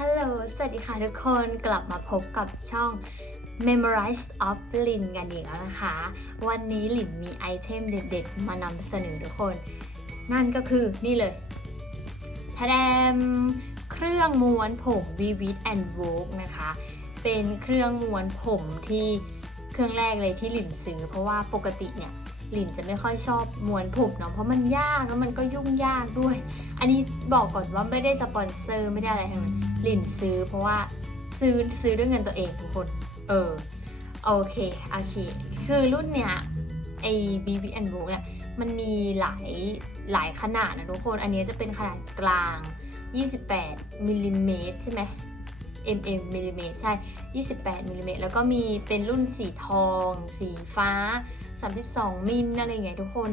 ฮัลโหล สวัสดีค่ะทุกคน กลับมาพบกับช่อง Memorize of Lin กันอีกแล้วนะคะ วันนี้หลินมีไอเทมเด็ดๆ มานำเสนอทุกคน นั่นก็คือนี่เลยทะแดมเครื่องม้วนผม Vivid and Vogue นะคะ เป็นเครื่องม้วนผมที่เครื่องแรกเลยที่หลินซื้อ เพราะว่าปกติเนี่ยหลินจะไม่ค่อยชอบม้วนผมเนาะเพราะมันยากแล้วมันก็ยุ่งยากด้วย อันนี้บอกก่อนว่าไม่ได้สปอนเซอร์ไม่ได้อะไรทั้งนั้น หลินซื้อเพราะว่าซื้อซื้อด้วยเงินตัวเองทุกคน เออ โอเค โอเค คือรุ่นเนี้ยไอ้ BB and Vogue เนี่ยมันมีหลายหลายขนาดนะทุกคน อันนี้จะเป็นขนาดกลาง 28มิลลิเมตรใช่ไหม mm มิลลิเมตรใช่ 28มิลลิเมตรแล้วก็มีเป็นรุ่นสีทอง สีฟ้า 32 มิลอะไรอย่างเงี้ยทุกคน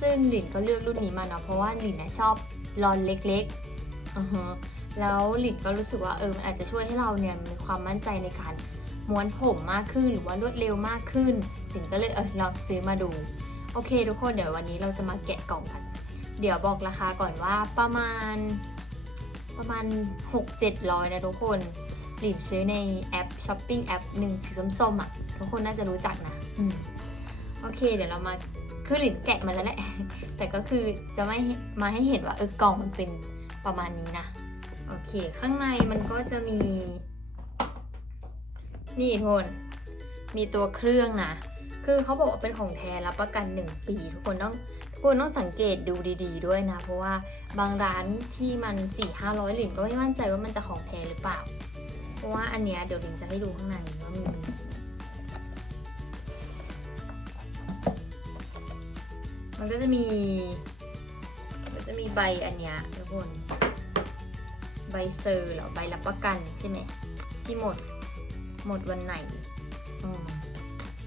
ซึ่งหลินก็เลือกรุ่นนี้มาเนาะเพราะว่าหลินนะชอบรอนเล็กๆอือฮะ แล้วหลินก็รู้สึกว่าเออมันอาจจะช่วยให้เราเนี่ยมีความมั่นใจในการม้วนผมมากขึ้น หรือว่ารวดเร็วมากขึ้นหลินก็เลยเออลองซื้อมาดู โอเค ทุกคนเดี๋ยววันนี้เราจะมาแกะกล่องกัน เดี๋ยวบอกราคาก่อนว่าประมาณประมาณ 6-700 นะทุกคนหลินซื้อในแอปช้อปปิ้งแอปหนึ่งสีส้มๆอะทุกคนน่าจะรู้จักนะอืมโอเค เดี๋ยวเรามาคือหลินแกะมาแล้วแหละ แต่ก็คือจะไม่มาให้เห็นว่าเออกล่องมันเป็นประมาณนี้นะ โอเค ข้างในมันก็จะมี นี่ทุกคนมีตัวเครื่องนะ คือเขาบอกว่าเป็นของแท้รับประกัน 1 ปี ทุกคนต้องทุกคนต้องสังเกตดูดีๆ ด้วยนะ เพราะว่าบางร้านที่มัน 4 5 0 0หลินก็ไม่มั่นใจว่ามันจะของแท้หรือเปล่า เพราะว่าอันเนี้ยเดี๋ยวลินจะให้ดูข้างในว่ามีมันก็จะมี มันจะมีใบอันเนี้ยทุกคน ใบเซอร์หรอใบรับประกันใช่ไหมที่หมดหมดวันไหน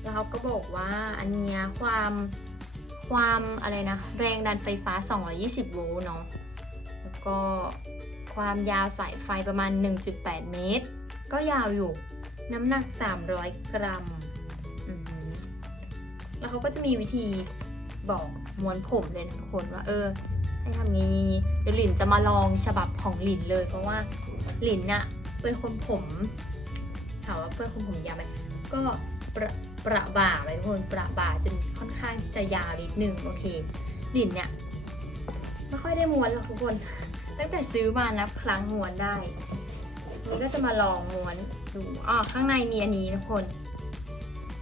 แล้วเขาก็บอกว่าอันเนี้ยความความอะไรนะ แรงดันไฟฟ้า 220 โวลต์เนาะแล้วก็ความยาวสายไฟประมาณ 1.8 เมตร ก็ยาวอยู่น้ำหนัก 300 กรัมอือหือแล้วเขาก็จะมีวิธีบอกม้วนผมเลยนะทุกคนว่าเออ ให้ทำงี้เดี๋ยวหลินจะมาลองฉบับของหลินเลย เพราะว่าหลินน่ะเป็นคนผมถามว่าเป็นคนผมยาวไหมก็ประประบ่าไปทุกคนประบ่าจนค่อนข้างจะยาวนิดนึงโอเคหลินเนี่ยไม่ค่อยได้ม้วนหรอกทุกคน ตั้งแต่ซื้อมานับครั้งม้วนได้นี่ก็จะมาลองม้วนดูอ๋อข้างในมีอันนี้ทุกคน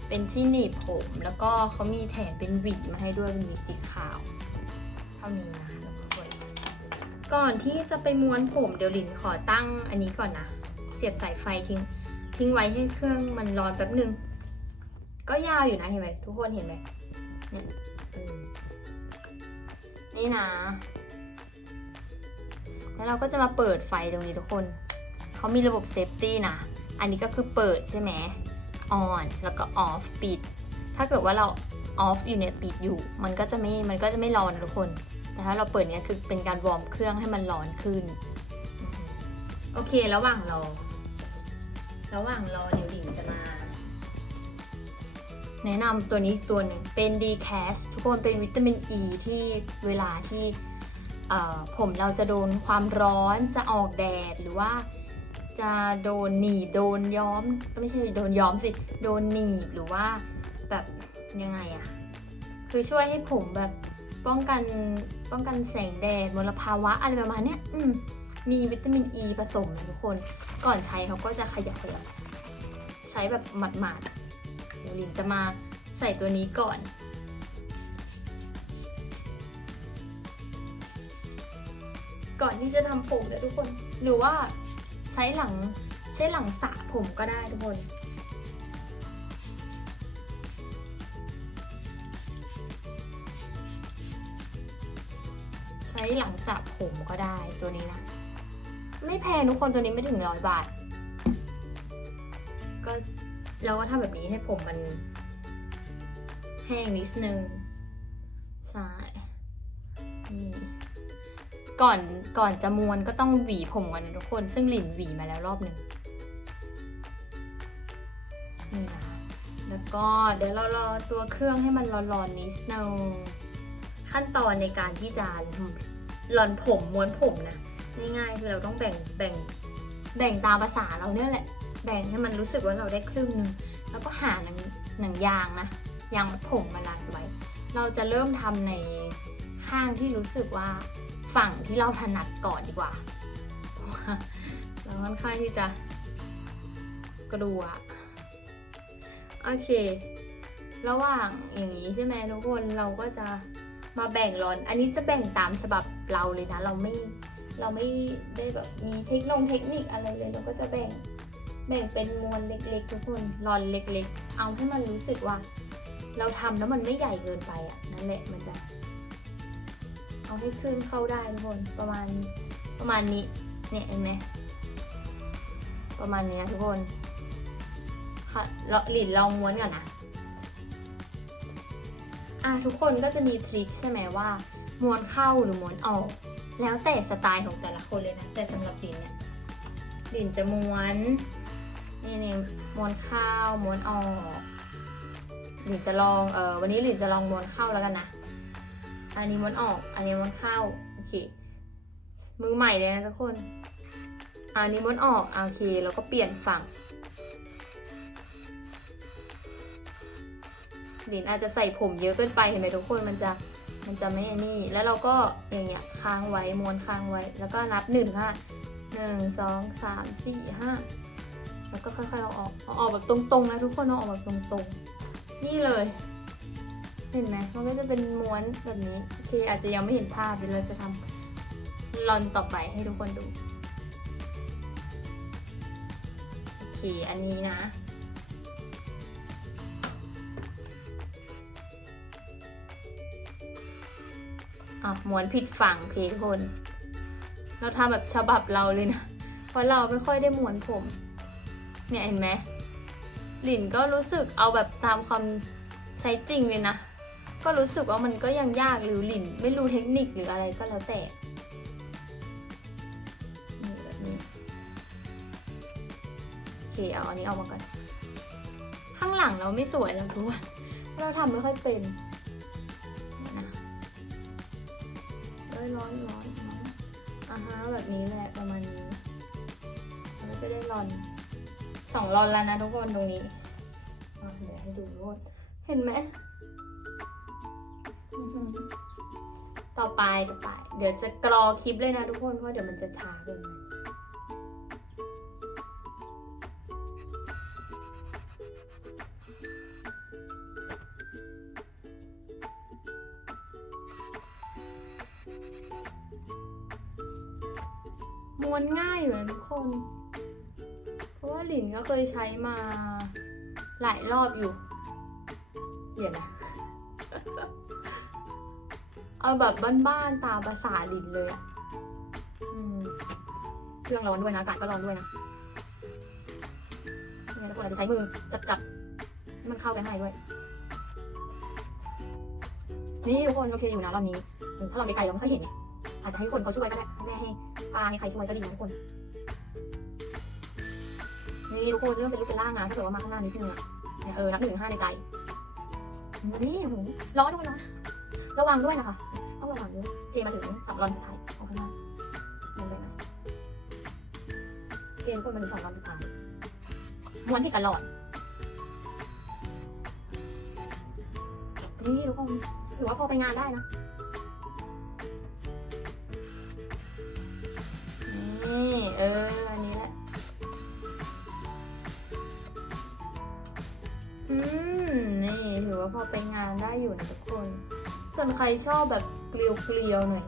เป็นที่หนีบผมแล้วก็เขามีแถมเป็นหวีมาให้ด้วยเป็นหวีสีขาว เท่านี้นะ ก่อนที่จะไปม้วนผมเดี๋ยวลินขอตั้งอันนี้ก่อนนะ เสียบสายไฟทิ้ง ทิ้งไว้ให้เครื่องมันร้อนแป๊บนึง ก็ยาวอยู่นะเห็นไหมทุกคนเห็นไหมเนี่ยนี่นะ แล้วเราก็จะมาเปิดไฟตรงนี้ทุกคน เขามีระบบเซฟตี้นะ อันนี้ก็คือเปิดใช่ไหม on แล้วก็ off ปิด ถ้าเกิดว่าเรา off อยู่เนี่ยปิดอยู่ มันก็จะไม่ มันก็จะไม่ร้อนทุกคน แต่ถ้าเราเปิดเนี่ยคือเป็นการวอร์มเครื่องให้มันร้อนขึ้นอือฮึโอเคระหว่างรอ ระหว่างรอเดี๋ยวหลิงจะมา แนะนำตัวนี้อีกตัวหนึ่งเป็น d c a s ทุกคนเป็นวิตามิน E ที่เวลาที่เอ่อผมเราจะโดนความร้อนจะออกแดดหรือว่าจะโดนหนีบโดนย้อมไม่ใช่โดนย้อมสิ โดนหนีบหรือว่าแบบยังไงอะคือช่วยให้ผมแบบ ป้องกันป้องกันแสงแดดมลภาวะอะไรประมาณเนี้ยอืมมีวิตามินอ e ีผสมนะทุกคน ก่อนใช้เขาก็จะขยับขยับใช้แบบหมาดๆเดี๋ยวลินจะมาใส่ตัวนี้ก่อน ก่อนที่จะทำผมนะทุกคน หรือว่าใช้หลังใช้หลังสระผมก็ได้ทุกคน ช้หลังสระผมก็ได้ตัวนี้นะ ไม่แพงทุกคนตัวนี้ไม่ถึงร้อยบาท ก็เราก็ทำแบบนี้ให้ผมมัน แห้งนิดนึงใช่นี่ก่อนก่อนจะม้วนก็ต้องหวีผมก่อนนะทุกคน ซึ่งหลินหวีมาแล้วรอบหนึ่งนี่นะแล้วก็เดี๋ยวเรารอตัวเครื่องให้มันร้อนๆนิดนึง ขั้นตอนในการที่จะหล่อนผมม้วนผมนะง่ายๆคือเราต้องแบ่งแบ่งแบ่งตามภาษาเราเนี่ยแหละ แบ่งให้มันรู้สึกว่าเราได้ครึ่งหนึ่งแล้วก็หาหนังหนังยางนะยางมัดผมมารัดไว้ เราจะเริ่มทำในข้างที่รู้สึกว่าฝั่งที่เราถนัดก่อนดีกว่าเราะว่าเราค่อนข้างที่จะกลัวโอเค ระหว่างอย่างนี้ใช่ไหมทุกคนเราก็จะ มาแบ่งรอน อันนี้จะแบ่งตามฉบับเราเลยนะ เราไม่เราไม่ได้แบบมีเทคโนงเทคนิคอะไรเลย เราก็จะแบ่งแบ่งเป็นมวลเล็กๆ ทุกคนรอนเล็ก ๆ เอาให้มันรู้สึกว่า เราทำแล้วมันไม่ใหญ่เกินไปอะนั่นแหละมันจะ เอาให้ครึ่งเข้าได้ทุกคนประมาณประมาณนี้เนี่ยเห็นไหมประมาณเนี้ยทุกคนค่ะเราหลินลองม้วนก่อนนะ อะทุกคนก็จะมีทริคใช่ไหมว่าม้วนเข้าหรือม้วนออก แล้วแต่สไตล์ของแต่ละคนเลยนะ แต่สำหรับดินเนี่ยดินจะม้วนนี่นี่ม้วนเข้าม้วนออกหลินจะลองเออวันนี้หลินจะลองม้วนเข้าแล้วกันนะ อันนี้ม้วนออก อันนี้ม้วนเข้าโอเคมือใหม่เลยนะทุกคนอันนี้ม้วนออกโอเคแล้วก็เปลี่ยนฝั่ง ลินอาจจะใส่ผมเยอะเกินไปเห็นไหมทุกคนมันจะมันจะไม่นี่ แล้วเราก็อย่างเงี้ยค้างไว้ม้วนค้างไว้ แล้วก็นับหนึ่งค่ะหนึ่งสองสามสี่ห้าแล้วก็ค่อยๆเอาออกเอาออกแบบตรงๆนะทุกคนเอาออกแบบตรงๆ นี่เลย เห็นไหมมันก็จะเป็นม้วนแบบนี้โอเคอาจจะยังไม่เห็นภาพเดี๋ยวเราจะทำลอนต่อไปให้ทุกคนดูโอเคอันนี้นะ อะม้วนผิดฝั่งเคทุกคน เราทำแบบฉบับเราเลยนะ เพราะเราไม่ค่อยได้ม้วนผม เนี่ยเห็นไหมหลินก็รู้สึกเอาแบบตามความใช้จริงเลยนะ ก็รู้สึกว่ามันก็ยังยากหรือหลินไม่รู้เทคนิคหรืออะไรก็แล้วแต่นี่แบบนี้โอเคเอาอันนี้ออกมาก่อน ข้างหลังเราไม่สวยแล้วทุกคนเราทำไม่ค่อยเป็น ร้อนร้อนร้อนอ่าฮะแบบนี้แหละประมาณนี้เราก็จะได้รอนสองรอนแล้วนะทุกคนตรงนี้อะเดี๋ยวให้ดูทุกคนเห็นไหมอื้อหือต่อไปต่อไป เดี๋ยวจะกรอคลิปเลยนะทุกคนเพราะเดี๋ยวมันจะช้าเกินไป ม้วนง่ายอยู่นะทุกคน เพราะว่าหลินก็เคยใช้มาหลายรอบอยู่เดี๋ยวนะเอาแบบบ้านๆตามภาษาหลินเลยอะเครื่องร้อนด้วยนะอากาศก็ร้อนด้วยนะเนี่ยทุกคนอาจจะใช้มือจับๆให้มันเข้ากันให้ด้วย นี่ทุกคนโอเคอยู่นะรอบนี้ ถ้าเราไปไกลเราไม่ค่อยเห็นอาจจะให้คนเขาช่วยก็ได้ให้แม่ให้ ป้าให้ใครช่วยก็ดีนะทุกคน นี่ทุกคนเรื่องเป็นรูปเป็นร่างนะถ้าเกิดว่ามาข้างหน้านี้ใช่ไหมเนี่ยเออนับหนึ่งห้าในใจ นี่โอ้โหร้อนทุกคนร้อนระวังด้วยนะคะ ต้องระวังด้วย เจมาถึงสองรอนสุดท้ายของข้างหน้านี่เลยนะเกมคนมาถึงสองรอนสุดท้ายม้วนผิดกันหลอด นี่ทุกคนถือว่าพอไปงานได้นะ อยู่นะทุกคน ส่วนใครชอบแบบเกลียวเกลียวๆหน่อย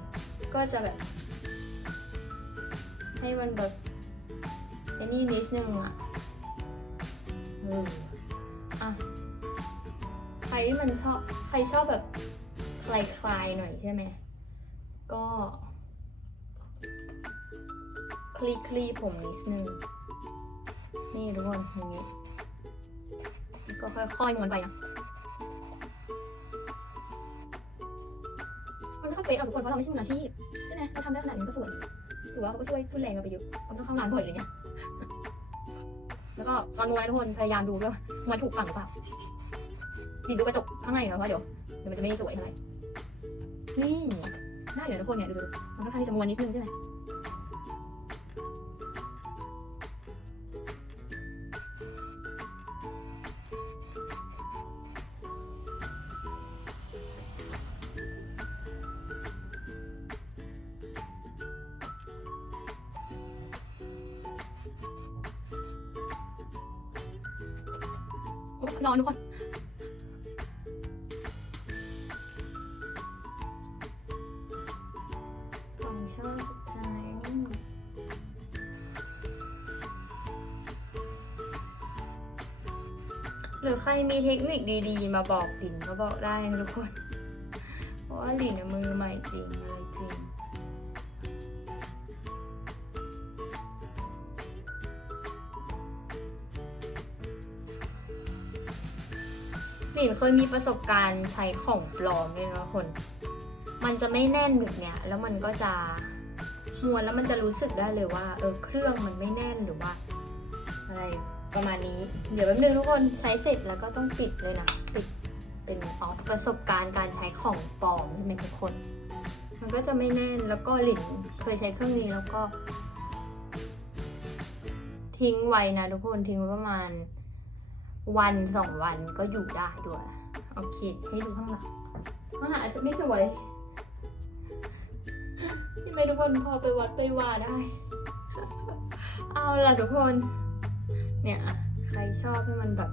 ก็จะแบบ ให้มันแบบไอ้นี่นิดนึงอะเอออะ ใครที่มันชอบ ใครชอบแบบคลายคลายๆหน่อยใช่ไหม ก็ คลีคลีผมนิดนึง นี่ทุกคนอย่างนี้ ก็ค่อยๆม้วนไปนะ ไม่ค่อยเป๊ะหรอาทุกคนเพราะเราไม่ใช่มืออาชีพใช่ไหมเราทำได้ขนาดนี้ก็สวยถือว่าเขาก็ช่วยทุนแรงเราไปเยอะเราต้องเข้าร้านบ่อยเลยเนี่ยแล้วก็ตอนม้วนทุกคนพยายามดูด้วยม้วนถูกฝั่งหรือเปล่าดีดูกระจกข้างในนะว่าเดี๋ยวเดี๋ยวมันจะไม่สวยเท่าไหร่นี่ได้เดี๋ยวทุกคนเนี่ยดูดูมันก็ค่อนข้างที่จะมวนนิดนึงใช่ไหม นอนทุกคนของชอบสุดท้ายหรือใครมีเทคนิคดีๆ มาบอกหลินก็บอกได้นะทุกคน เพราะว่าหลินมือใหม่จริง อะไรจริงหลินเคยมีประสบการณ์ใช้ของปลอมด้วยนะคน มันจะไม่แน่นแบบเนี้ยแล้วมันก็จะม้วนแล้วมันจะรู้สึกได้เลยว่า เออเครื่องมันไม่แน่นหรือว่า อะไรประมาณนี้ เดี๋ยวแป๊บนึงทุกคนใช้เสร็จแล้วก็ต้องปิดเลยนะปิดเป็นออฟประสบการณ์การใช้ของปลอมใช่ไหมทุกคน มันก็จะไม่แน่นแล้วก็หลินเคยใช้เครื่องนี้แล้วก็ ทิ้งไว้นะทุกคนทิ้งไว้ประมาณ วันสองวันก็อยู่ได้ด้วยโอเค ให้ดูข้างหลังข้างหลังอาจจะไม่สวยที่ไปทุกคนพอไปวัดไปว่าได้ เอาล่ะทุกคน เนี่ยอะใครชอบให้มันแบบ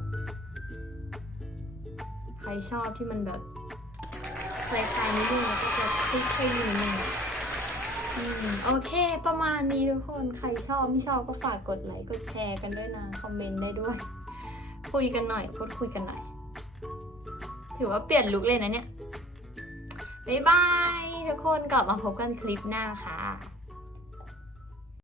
ใครชอบที่มันแบบคล้ายๆนิดนึงแล้วก็จะคลิกไปนิดนึงอืมโอเค ประมาณนี้ทุกคน ใครชอบไม่ชอบก็ฝากกดไลค์ กดแชร์กันด้วยนะ คอมเมนต์ได้ด้วย คุยกันหน่อย พูดคุยกันหน่อย ถือว่าเปลี่ยนลุคเลยนะเนี่ย บ๊ายบาย ทุกคนกลับมาพบกันคลิปหน้าค่ะ